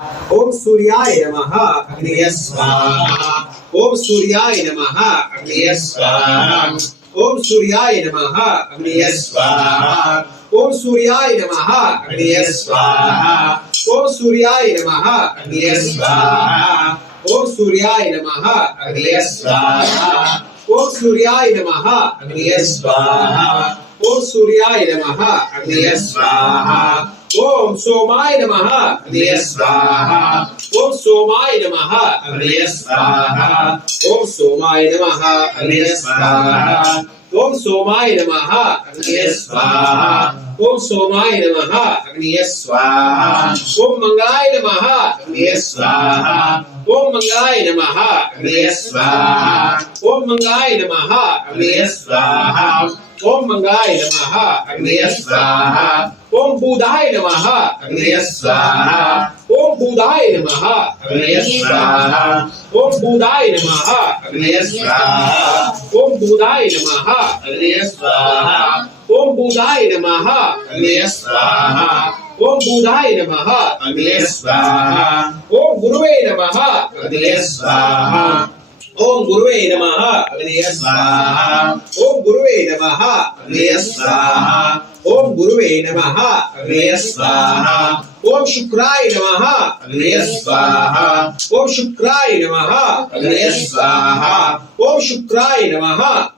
ओम सूर्याय नमः अग्नये स्वाहा। ओम सूर्याय नमः अग्नये स्वाहा। ओम सूर्याय नमः अग्नये स्वाहा। ओम सूर्याय नमः अग्नये स्वाहा। ओम सूर्याय नमः अग्नये स्वाहा। ओम सूर्याय नमः अग्नये स्वाहा। ओम सूर्याय नमः अग्नये स्वाहा। ओम सूर्याय नमः अग्नये स्वाहा। ओम सोमाय नमः अग्नये स्वाहा। ओम सोमाय नमः अग्नये स्वाहा। ओम सोमाय नमः अग्नये स्वाहा। ओम सोमाय नमः अग्नये स्वाहा। ओम सोमाय नमः अग्नये स्वाहा। ओम मंगलाय नमः अग्नये स्वाहा। ओम मंगलाय नमः अग्नये स्वाहा। ओम मंगलाय नमः अग्नये स्वाहा। ओम मंगलाय नमः अग्नये स्वाहा। ओम बुधाय नमः अग्नये स्वाहा। ओम बुधाय नमः अग्नये स्वाहा। ओम बुधाय नमः अग्नये स्वाहा। ओम बुधाय नमः अग्नये स्वाहा। ओम बुधाय नमः अग्नये स्वाहा। ओम बुधाय नमः अग्नये स्वाहा। ओम गुरुवे नमः अग्नये स्वाहा। ओम गुरुवे नमः अग्नये स्वाहा। ओम गुरुवे नमः अग्नये स्वाहा। ओम गुरुवे नमः अग्नये स्वाहा। ओम शुक्राय नमः अग्नये स्वाहा। ओम शुक्राय नमः अग्नये स्वाहा। ओम शुक्राय नमः